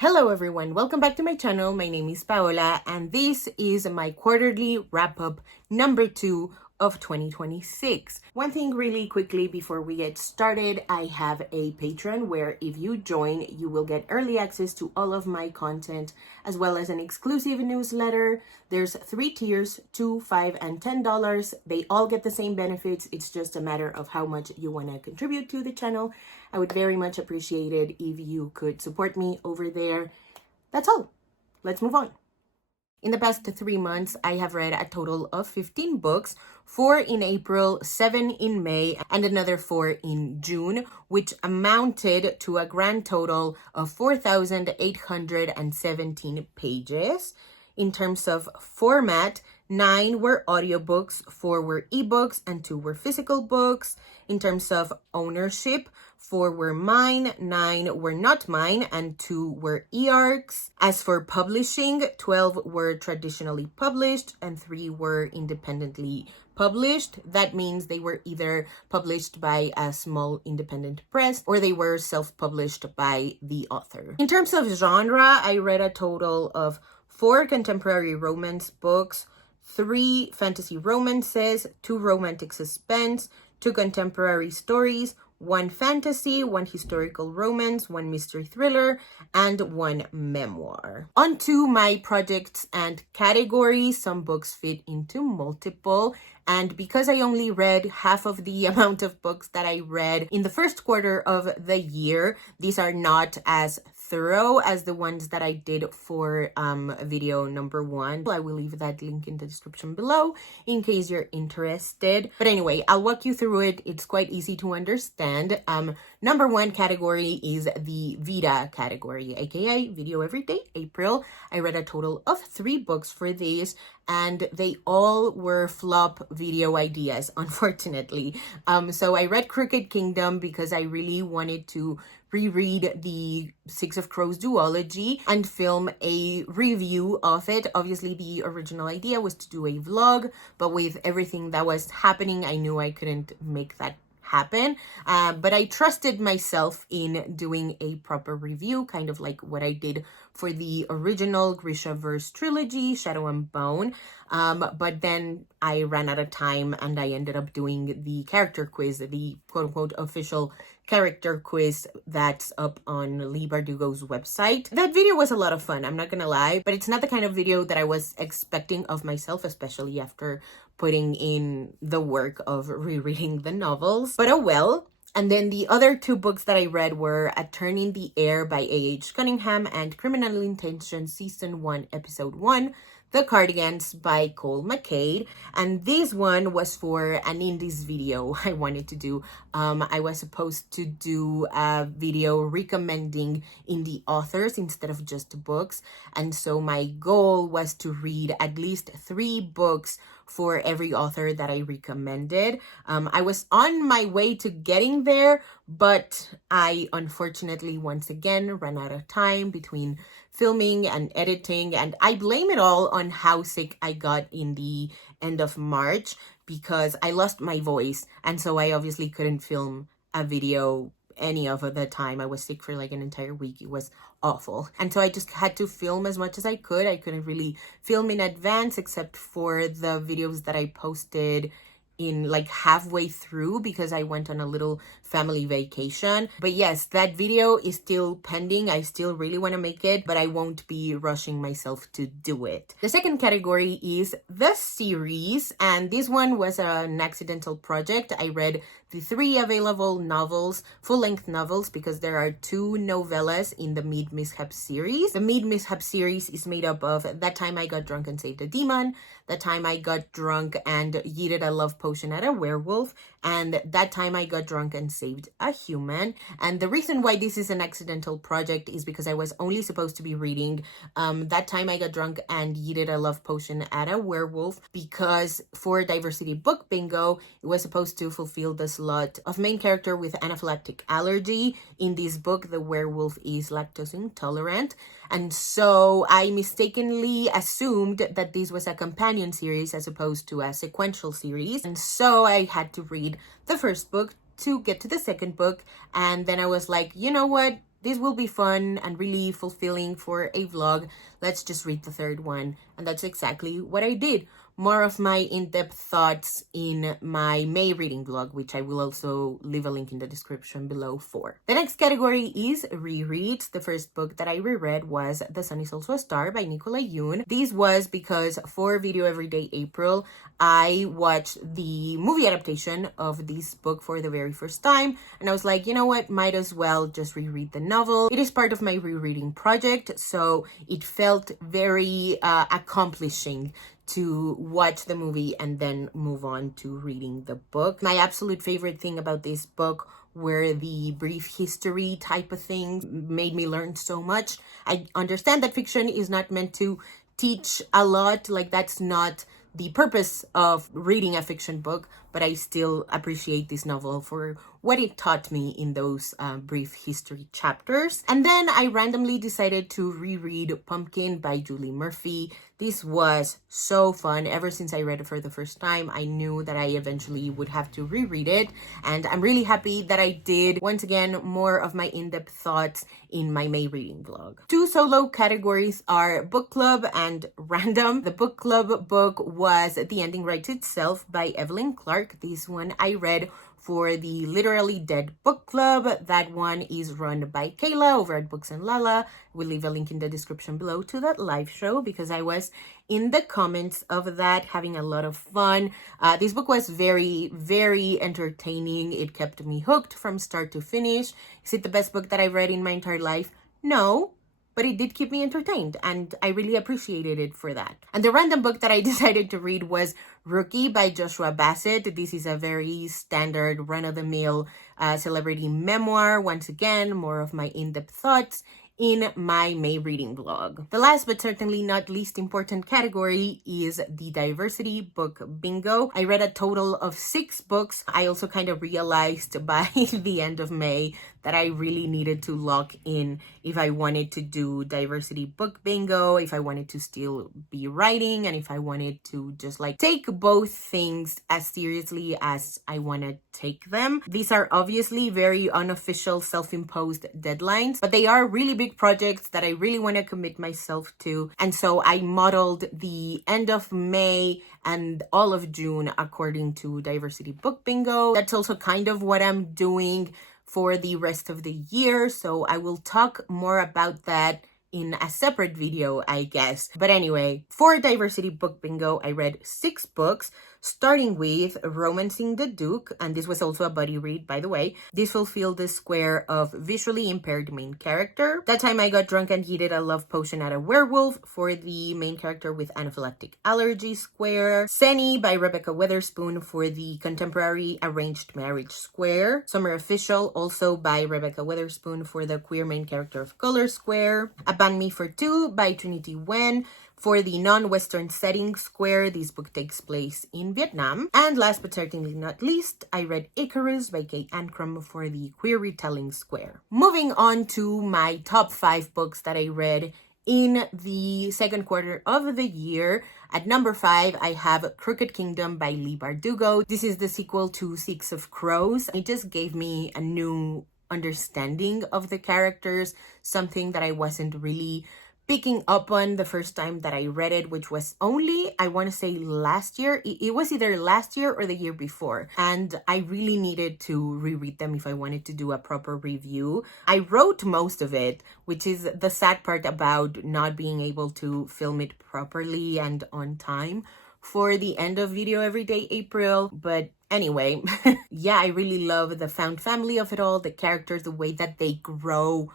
Hello everyone, welcome back to my channel. My name is Paola and this is my quarterly wrap-up number 2 of 2026. One thing really quickly before we get started, I have a Patreon where if you join, you will get early access to all of my content as well as an exclusive newsletter. There's 3 tiers, $2, $5, and $10. They all get the same benefits. It's just a matter of how much you want to contribute to the channel. I would very much appreciate it if you could support me over there. That's all. Let's move on. In the past 3 months, I have read a total of 15 books, 4 in April, 7 in May, and another 4 in June, which amounted to a grand total of 4,817 pages. In terms of format, 9 were audiobooks, 4 were ebooks, and 2 were physical books. In terms of ownership, 4 were mine, 9 were not mine, and 2 were e-arcs. As for publishing, 12 were traditionally published and 3 were independently published. That means they were either published by a small independent press or they were self-published by the author. In terms of genre, I read a total of 4 contemporary romance books, 3 fantasy romances, 2 romantic suspense, 2 contemporary stories, 1 fantasy, 1 historical romance, 1 mystery thriller, and 1 memoir. On to my projects and categories. Some books fit into multiple, and because I only read half of the amount of books that I read in the first quarter of the year, these are not as thorough as the ones that I did for video number 1. I will leave that link in the description below in case you're interested. But anyway, I'll walk you through it. It's quite easy to understand. Number 1 category is the Vida category, aka Video Everyday April. I read a total of 3 books for these, and they all were flop video ideas, unfortunately. So I read Crooked Kingdom because I really wanted to reread the Six of Crows duology and film a review of it. Obviously, the original idea was to do a vlog, but with everything that was happening, I knew I couldn't make that happen. But I trusted myself in doing a proper review, kind of like what I did for the original Grishaverse trilogy, Shadow and Bone. But then I ran out of time and I ended up doing the character quiz, the quote-unquote official character quiz that's up on Lee Bardugo's website. That video was a lot of fun, I'm not gonna lie, but it's not the kind of video that I was expecting of myself, especially after putting in the work of rereading the novels. But oh well. And then the other 2 books that I read were A Turn in the Air by A.H. Cunningham and Criminal Intention Season 1, Episode 1, The Cardigans by Cole McCade. And this one was for an indies video I wanted to do. I was supposed to do a video recommending indie authors instead of just books. And so my goal was to read at least 3 books for every author that I recommended. I was on my way to getting there, but I unfortunately once again ran out of time between filming and editing, and I blame it all on how sick I got in the end of March because I lost my voice, and so I obviously couldn't film a video any of the time. I was sick for like an entire week. It was awful. And so I just had to film as much as I could. I couldn't really film in advance except for the videos that I posted in like halfway through because I went on a little family vacation. But yes, that video is still pending. I still really want to make it, but I won't be rushing myself to do it. The second category is the series, and this one was an accidental project. I read the 3 available novels, full-length novels, because there are 2 novellas in the Mead Mishap series. The Mead Mishap series is made up of That Time I Got Drunk and Saved a Demon, That Time I Got Drunk and Yeeted a Love Potion at a Werewolf, and That Time I Got Drunk and Saved a Human. And the reason why this is an accidental project is because I was only supposed to be reading That Time I Got Drunk and Yeeted a Love Potion at a Werewolf, because for Diversity Book Bingo, it was supposed to fulfill the slot of main character with anaphylactic allergy. In this book, the werewolf is lactose intolerant. And so I mistakenly assumed that this was a companion series as opposed to a sequential series. And so I had to read the first book to get to the second book. And then I was like, you know what? this will be fun and really fulfilling for a vlog. Let's just read the third one. And that's exactly what I did. More of my in-depth thoughts in my May reading vlog, which I will also leave a link in the description below for. The next category is rereads. The first book that I reread was The Sun is Also a Star by Nicola Yoon. This was because for Video Everyday April, I watched the movie adaptation of this book for the very first time, and I was like, you know what, might as well just reread the novel. It is part of my rereading project, so it felt very accomplishing to watch the movie and then move on to reading the book. My absolute favorite thing about this book were the brief history type of thing. Made me learn so much. I understand that fiction is not meant to teach a lot, like that's not the purpose of reading a fiction book, but I still appreciate this novel for what it taught me in those brief history chapters. And then I randomly decided to reread Pumpkin by Julie Murphy. This was so fun. Ever since I read it for the first time, I knew that I eventually would have to reread it, and I'm really happy that I did. Once again, more of my in-depth thoughts in my May reading vlog. Two solo categories are book club and random. The book club book was The Ending Writes Itself by Evelyn Clark. This one I read for the Literally Dead book club. That one is run by Kayla over at Books and Lala. We'll leave a link in the description below to that live show because I was in the comments of that having a lot of fun. This book was very, very entertaining. It kept me hooked from start to finish. Is it the best book that I've read in my entire life? No. But it did keep me entertained, and I really appreciated it for that. And the random book that I decided to read was Rookie by Joshua Bassett. This is a very standard run-of-the-mill celebrity memoir. Once again, more of my in-depth thoughts in my May reading vlog. The last but certainly not least important category is the diversity book bingo. I read a total of 6 books. I also kind of realized by the end of May that I really needed to lock in if I wanted to do diversity book bingo, if I wanted to still be writing, and if I wanted to just like take both things as seriously as I want to take them. These are obviously very unofficial self-imposed deadlines, but they are really big projects that I really want to commit myself to. And so I modeled the end of May and all of June according to diversity book bingo. That's also kind of what I'm doing for the rest of the year, so I will talk more about that in a separate video, I guess. But anyway, for diversity book bingo, I read 6 books, starting with Romancing the Duke, and this was also a buddy read, by the way. This fulfilled the square of visually impaired main character. That time I got drunk and heated a love potion at a werewolf for the main character with anaphylactic allergy square. Senny by Rebecca Weatherspoon for the contemporary arranged marriage square. Summer Official, also by Rebecca Weatherspoon for the queer main character of color square. Ban Me for Two by Trinity Wen for the non-Western setting square. This book takes place in Vietnam. And last but certainly not least, I read Icarus by Kay Ancrum for the queer retelling square. Moving on to my top 5 books that I read in the second quarter of the year. At number 5, I have Crooked Kingdom by Leigh Bardugo. This is the sequel to Six of Crows. It just gave me a new understanding of the characters, something that I wasn't really picking up on the first time that I read it, which was only, I want to say last year. It was either last year or the year before, and I really needed to reread them if I wanted to do a proper review. I wrote most of it, which is the sad part about not being able to film it properly and on time for the end of Video Everyday April. But anyway, yeah, I really love the found family of it all, the characters, the way that they grow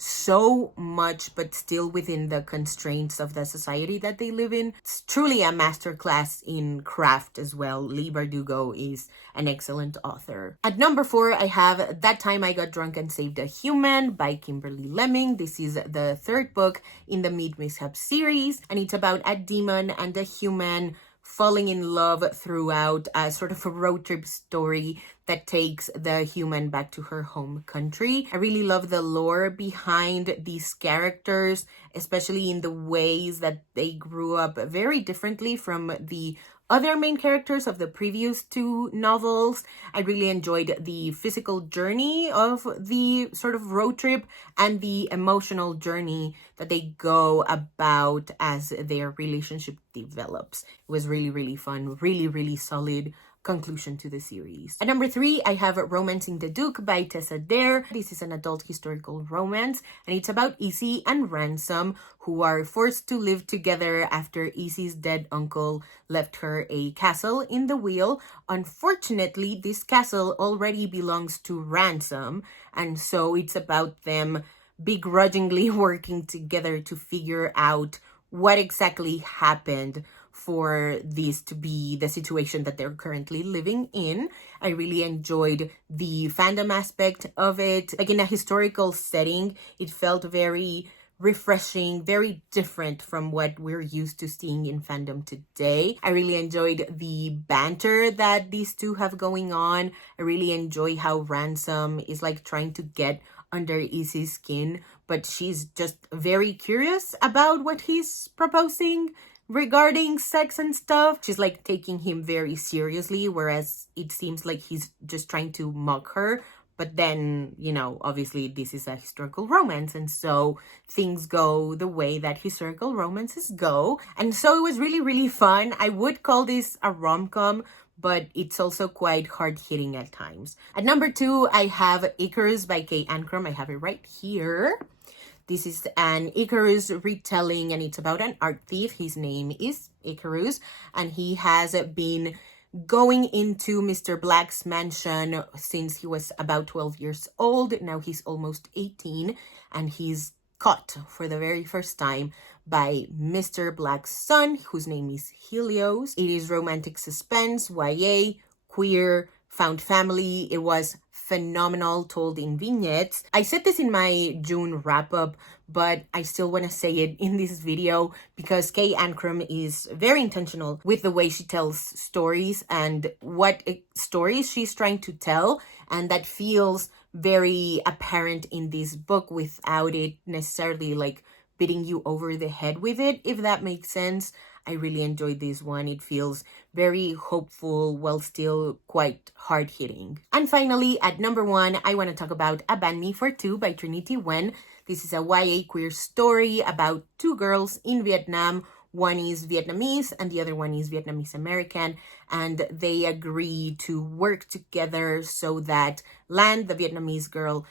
so much, but still within the constraints of the society that they live in. It's truly a masterclass in craft as well. Leigh Bardugo is an excellent author. At number 4, I have That Time I Got Drunk and Saved a Human by Kimberly Lemming. This is the 3rd book in the Meat Mishap series, and it's about a demon and a human falling in love throughout a sort of a road trip story that takes the human back to her home country. I really love the lore behind these characters, especially in the ways that they grew up very differently from the other main characters of the previous two novels. I really enjoyed the physical journey of the sort of road trip and the emotional journey that they go about as their relationship develops. It was really, really fun, really, really solid conclusion to the series. At number 3, I have Romancing the Duke by Tessa Dare. This is an adult historical romance, and it's about Izzy and Ransom, who are forced to live together after Izzy's dead uncle left her a castle in the wheel. Unfortunately, this castle already belongs to Ransom, and so it's about them begrudgingly working together to figure out what exactly happened for this to be the situation that they're currently living in. I really enjoyed the fandom aspect of it. Like, in a historical setting, it felt very refreshing, very different from what we're used to seeing in fandom today. I really enjoyed the banter that these two have going on. I really enjoy how Ransom is like trying to get under Izzy's skin, but she's just very curious about what he's proposing regarding sex and stuff. She's like taking him very seriously, whereas it seems like he's just trying to mock her. But then, you know, obviously this is a historical romance, and so things go the way that historical romances go. And so it was really, really fun. I would call this a rom-com, but it's also quite hard-hitting at times. At number 2, I have Icarus by Kay Ancrum. I have it right here. This is an Icarus retelling, and it's about an art thief. His name is Icarus, and he has been going into Mr. Black's mansion since he was about 12 years old. Now he's almost 18, and he's caught for the very first time by Mr. Black's son, whose name is Helios. It is romantic suspense, YA, queer, found family. It was phenomenal, told in vignettes. I said this in my June wrap-up, but I still want to say it in this video because Kay Ancrum is very intentional with the way she tells stories and what stories she's trying to tell, and that feels very apparent in this book without it necessarily like beating you over the head with it, if that makes sense. I really enjoyed this one. It feels very hopeful while still quite hard-hitting. And finally, at number 1, I want to talk about A Ban Me for Two by Trinity Wen. This is a YA queer story about two girls in Vietnam. One is Vietnamese and the other one is Vietnamese American, and they agree to work together so that Lan, the Vietnamese girl,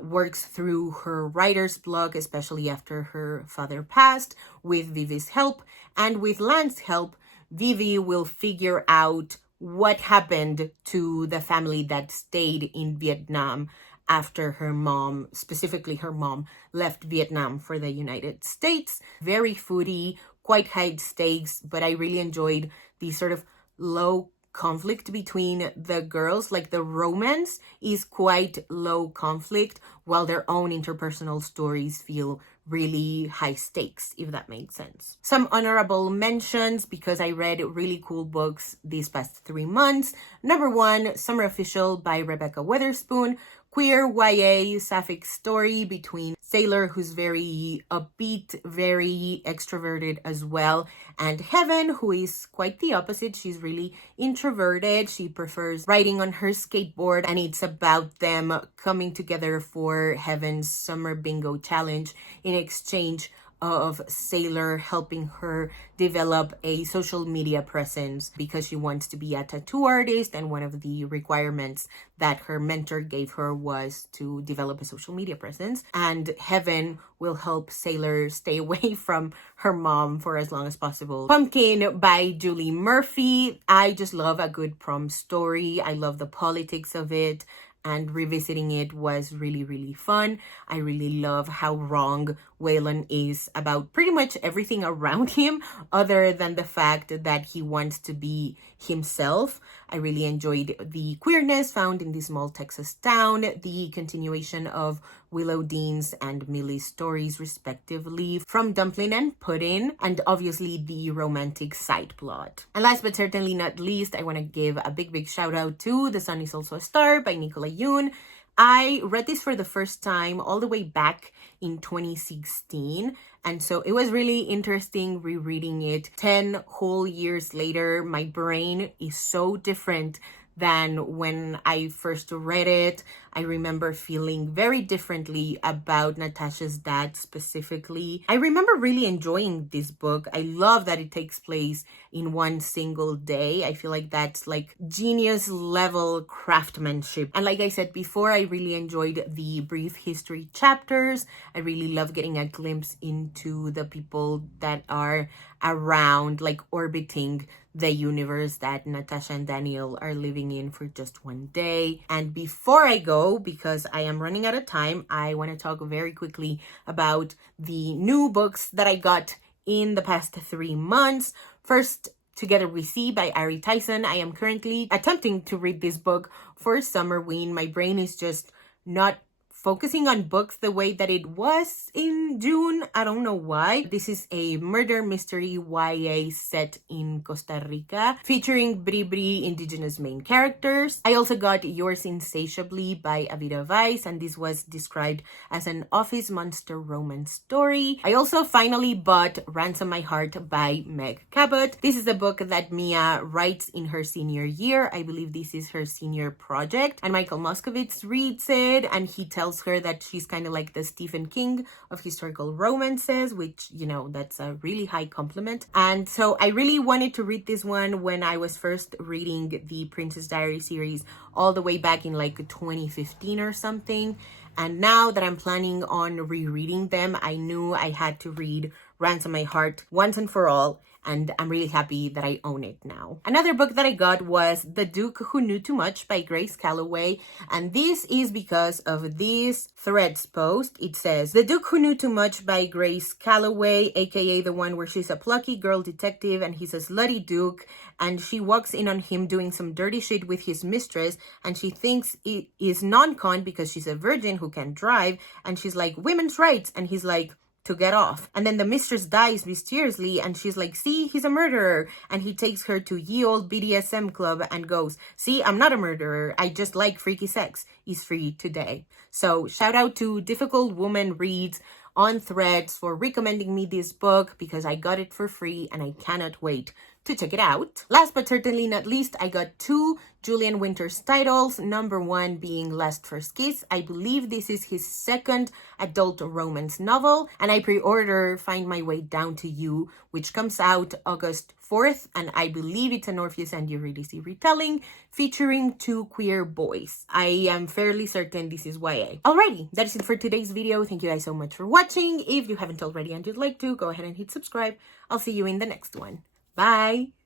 works through her writer's block, especially after her father passed, with Vivi's help. And with Lan's help, Vivi will figure out what happened to the family that stayed in Vietnam after her mom, specifically her mom, left Vietnam for the United States. Very foodie, quite high stakes, but I really enjoyed the sort of low conflict between the girls. Like, the romance is quite low conflict, while their own interpersonal stories feel really high stakes, if that makes sense. Some honorable mentions, because I read really cool books these past 3 months. Number 1, Summer Official by Rebecca Weatherspoon. Queer YA sapphic story between Sailor, who's very upbeat, very extroverted as well, and Heaven, who is quite the opposite. She's really introverted. She prefers riding on her skateboard, and it's about them coming together for Heaven's summer bingo challenge in exchange of Sailor helping her develop a social media presence because she wants to be a tattoo artist, and one of the requirements that her mentor gave her was to develop a social media presence. And Heaven will help Sailor stay away from her mom for as long as possible. Pumpkin by Julie Murphy. I just love a good prom story. I love the politics of it, and revisiting it was really, really fun. I really love how wrong Waylon is about pretty much everything around him other than the fact that he wants to be himself. I really enjoyed the queerness found in this small Texas town, the continuation of Willow Dean's and Millie's stories respectively from Dumpling and Pudding, and obviously the romantic side plot. And last but certainly not least, I want to give a big shout out to The Sun Is Also a Star by Nicola Yoon. I read this for the first time all the way back in 2016. And so it was really interesting rereading it 10 whole years later. My brain is so different than when I first read it. I remember feeling very differently about Natasha's dad specifically. I remember really enjoying this book. I love that it takes place in one single day. I feel like that's like genius level craftsmanship. And like I said before, I really enjoyed the brief history chapters. I really love getting a glimpse into the people that are around, like orbiting the universe that Natasha and Daniel are living in for just one day. And before I go, because I am running out of time, I want to talk very quickly about the new books that I got in the past 3 months. First, Together We See by Ari Tyson. I am currently attempting to read this book for Summerween. My brain is just not focusing on books the way that it was in June. I don't know why. This is a murder mystery YA set in Costa Rica, featuring Bribri indigenous main characters. I also got Yours Insatiably by Avida Weiss, and this was described as an office monster romance story. I also finally bought Ransom My Heart by Meg Cabot. This is a book that Mia writes in her senior year. I believe this is her senior project, and Michael Moscovitz reads it, and he tells her that she's kind of like the Stephen King of historical romances, which, you know, that's a really high compliment. And so I really wanted to read this one when I was first reading the Princess Diary series all the way back in like 2015 or something. And now that I'm planning on rereading them, I knew I had to read Ransom My Heart once and for all. And I'm really happy that I own it now. Another book that I got was The Duke Who Knew Too Much by Grace Calloway. And this is because of this Threads post. It says, The Duke Who Knew Too Much by Grace Calloway, aka the one where she's a plucky girl detective and he's a slutty duke. And she walks in on him doing some dirty shit with his mistress. And she thinks it is non-con because she's a virgin who can drive. And she's like, women's rights. And he's like, to get off. And then the mistress dies mysteriously and she's like, see, he's a murderer. And he takes her to ye old BDSM club and goes, see, I'm not a murderer. I just like freaky sex. Is free today. So shout out to Difficult Woman Reads on Threads for recommending me this book because I got it for free and I cannot wait to check it out. Last but certainly not least, I got 2 Julian Winters titles, number 1 being Last First Kiss. I believe this is his second adult romance novel, and I pre-order Find My Way Down to You, which comes out August 4th, and I believe it's an Orpheus and Eurydice retelling featuring 2 queer boys. I am fairly certain this is YA. Alrighty, that is it for today's video. Thank you guys so much for watching. If you haven't already and you'd like to, go ahead and hit subscribe. I'll see you in the next one. Bye!